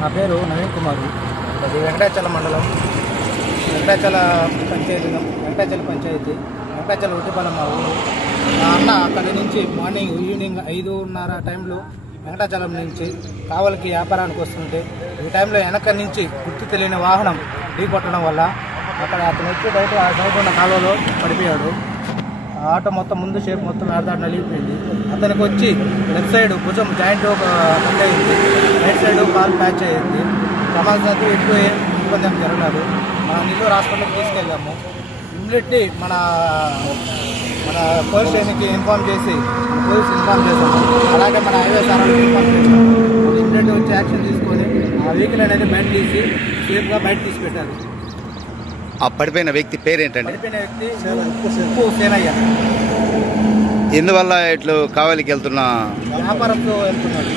నా పేరు నవీన్ కుమార్. అది వెంకటాచల మండలం, వెంకటాచల పంచాయతీ, వెంకటాచల ఉట్టిపాలెం మా ఊరు. మా అన్న అక్కడి నుంచి ఈవినింగ్ 5:30 టైంలో వెంకటాచలం నుంచి కావలికి వ్యాపారానికి వస్తుంటే ఈ టైంలో వెనక నుంచి గుర్తు తెలియని వాహనం ఢీకొట్టడం వల్ల అక్కడ అతను వచ్చి బయట ఉన్న కాలువలో పడిపోయాడు. ఆటో మొత్తం ముందు షేప్ మొత్తం ఆడదాడి నలిగిపోయింది. అతనికి వచ్చి లెఫ్ట్ సైడ్ భుజం జాయింట్ కట్ అయింది, రైట్ సైడ్ కాల్ ప్యాచ్ అయ్యింది. ప్రమాదానికి ఎక్కువ ఇబ్బంది ఏం జరగలేదు. మన నెల్లూరు హాస్పిటల్కి తీసుకెళ్ళాము. ఇమ్మీడియట్లీ మన పోలీస్ స్టేషన్కి ఇన్ఫార్మ్ చేసాము. అలాగే మన హైవే సారాలకు ఇన్ఫార్మ్ చేసాము. ఇమ్మీడియట్లీ వచ్చి యాక్షన్ తీసుకొని ఆ వెహికల్ అనేది బయట తీసి సేఫ్గా బయట తీసి పెట్టారు. ఆ పడిపోయిన వ్యక్తి పేరేంటండి? పడిపోయిన వ్యక్తి ఉప్పు సేనయ్య. ఎందువల్ల ఇట్లు కావలికి వెళ్తున్నా వ్యాపారంతో వెళ్తున్నాడు.